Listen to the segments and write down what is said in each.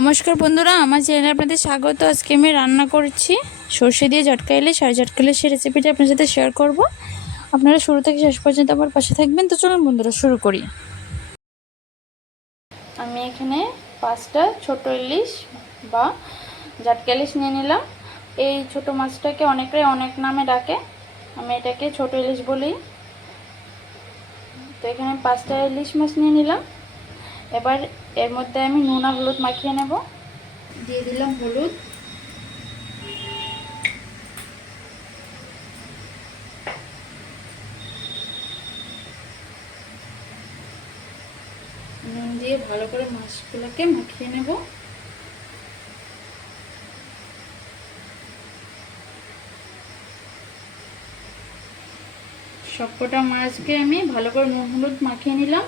নমস্কার বন্ধুরা, আমার চ্যানেলে আপনাদের স্বাগত। আজকে আমি রান্না করছি সর্ষে দিয়ে ঝটকা ইলিশ আর ঝটকা ইলিশের রেসিপিটা আপনার সাথে শেয়ার করব। আপনারা শুরু থেকে শেষ পর্যন্ত আমার পাশে থাকবেন। তো চলুন বন্ধুরা, শুরু করি। আমি এখানে পাঁচটা ছোট ইলিশ বা ঝটকা ইলিশ নিয়ে নিলাম। এই ছোট মাছটাকে অনেকটাই অনেক নামে ডাকে। আমি এটাকে ছোট ইলিশ বলি। তো এখানে পাঁচটা ইলিশ মাছ নিয়ে নিলাম। এবার এর মধ্যে আমি নুন আর হলুদ মাখিয়ে নেব। দিয়ে দিলাম হলুদ। নুন দিয়ে ভালো করে মাছগুলোকে মাখিয়ে নেব। সবকটা মাছকে আমি ভালো করে নুন হলুদ মাখিয়ে নিলাম।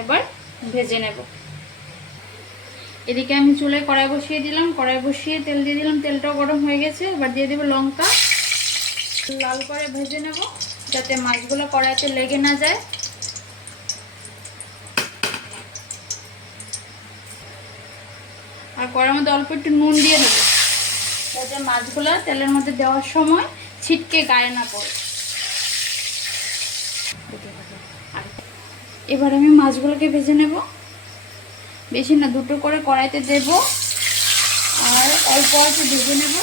এবার ভেজে নেব। এদিকে আমি চুলায় কড়াই বসিয়ে দিলাম, কড়াই বসিয়ে তেল দিয়ে দিলাম, তেলটাও গরম হয়ে গেছে। এবার দিয়ে দেবো লঙ্কা। লাল করে ভেজে নেব, যাতে মাছগুলো কড়াইতে লেগে না যায়। আর কড়াইয়ের মধ্যে অল্প একটু নুন দিয়ে দেবো, যাতে মাছগুলো তেলের মধ্যে দেওয়ার সময় ছিটকে গায়ে না পড়ে। এবার আমি মাছগুলোকে ভেজে নেব। বেশি না, দুটো করে কড়াইতে দেব। আর অল্প অল্প ভেজে নেব।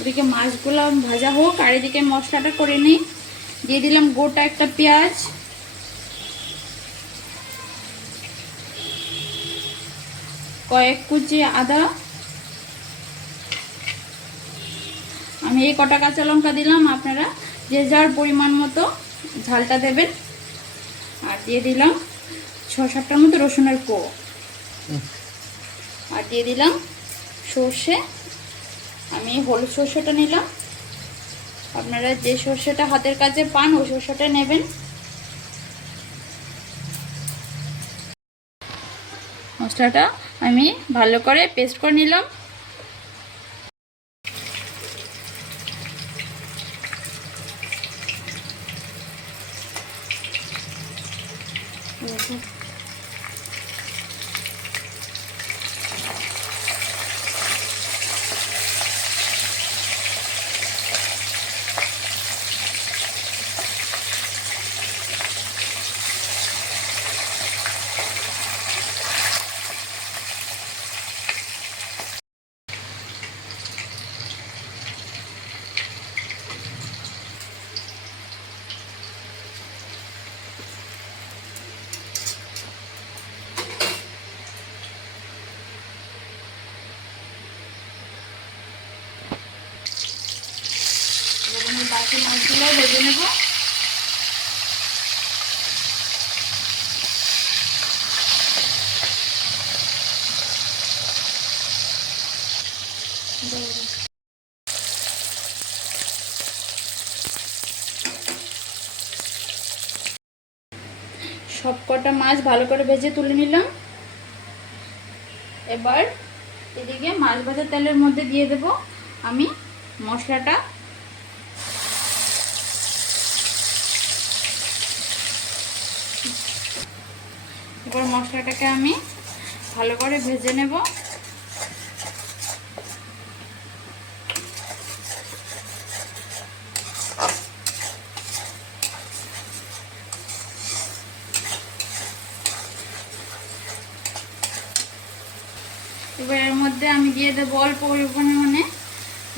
ওদিকে মাছগুলো ভাজা হোক, আর এদিকে মশলাটা করে নিই। দিয়ে দিলাম গোটা একটা পেঁয়াজ। কয়েক কুচি আদা। আমি এই কটা কাঁচা লঙ্কা দিলাম, আপনারা যে যার পরিমাণ মতো ঝালটা দেবেন। আর দিয়ে দিলাম ছ সাতটার মতো রসুনের কো আর দিয়ে দিলাম সর্ষে। আমি হলুদ সর্ষেটা নিলাম। আপনারা যে সর্ষেটা হাতের কাছে পান, ওই সর্ষেটা নেবেন। মশলাটা আমি ভালো করে পেস্ট করে নিলাম এবার আমি বাকি মাছগুলো ভেজে নেব। সব কটা মাছ ভালো করে ভেজে তুলে নিলাম। এবার এদিকে মাছ ভাজা তেলের মধ্যে দিয়ে দেব আমি মশলাটা। এবার মশলাটাকে আমি ভালো করে ভেজে নেব। এবার এর মধ্যে আমি দিয়ে দেবো অল্প পরিমাণে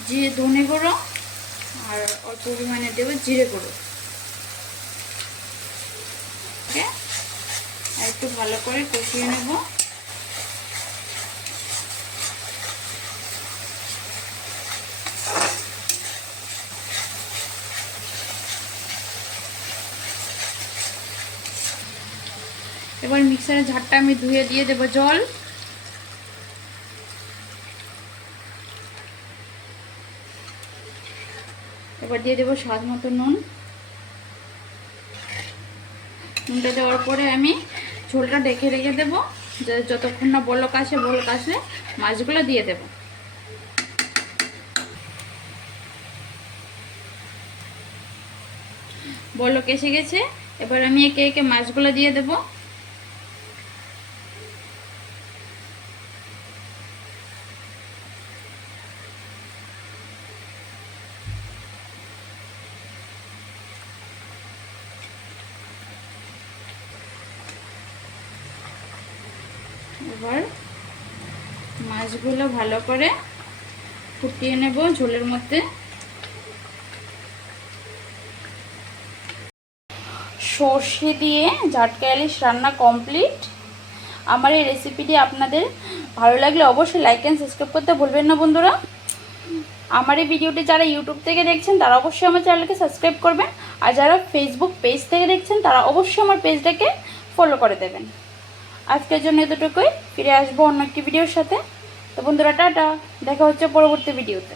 যে ধনে গুঁড়ো আর অল্প পরিমাণে দেবো জিরে গুঁড়ো আর একটু ভালো করে কষিয়ে নেব। এবার মিক্সারের ঝাড়টা আমি ধুয়ে দিয়ে দেবো জল। এবার দিয়ে দেবো স্বাদ মতো নুন। নুনটা দেওয়ার পরে আমি ঝোলটা ডেকে রেখে দেবো। যতক্ষণ না বলক আসে, বলক আসলে মাছগুলো দিয়ে দেব। বলক এসে গেছে। এবার আমি একে একে মাছগুলো দিয়ে দেবো। এবার মাছগুলো ভালো করে ফুটিয়ে নেব ঝোলের মধ্যে। সর্ষে দিয়ে ঝাটকা ইলিশ রান্না কমপ্লিট আমার এই রেসিপিটি আপনাদের ভালো লাগলে অবশ্যই লাইক অ্যান্ড সাবস্ক্রাইব করতে ভুলবেন না বন্ধুরা। আমার এই ভিডিওটি যারা ইউটিউব থেকে দেখছেন, তারা অবশ্যই আমার চ্যানেলকে সাবস্ক্রাইব করবেন। আর যারা ফেসবুক পেজ থেকে দেখছেন, তারা অবশ্যই আমার পেজটাকে ফলো করে দেবেন। আজকের জন্য এতটুকুই। ফিরে আসব অন্য একটি ভিডিওর সাথে। তো বন্ধুরা, টাটা। দেখা হচ্ছে পরবর্তী ভিডিওতে।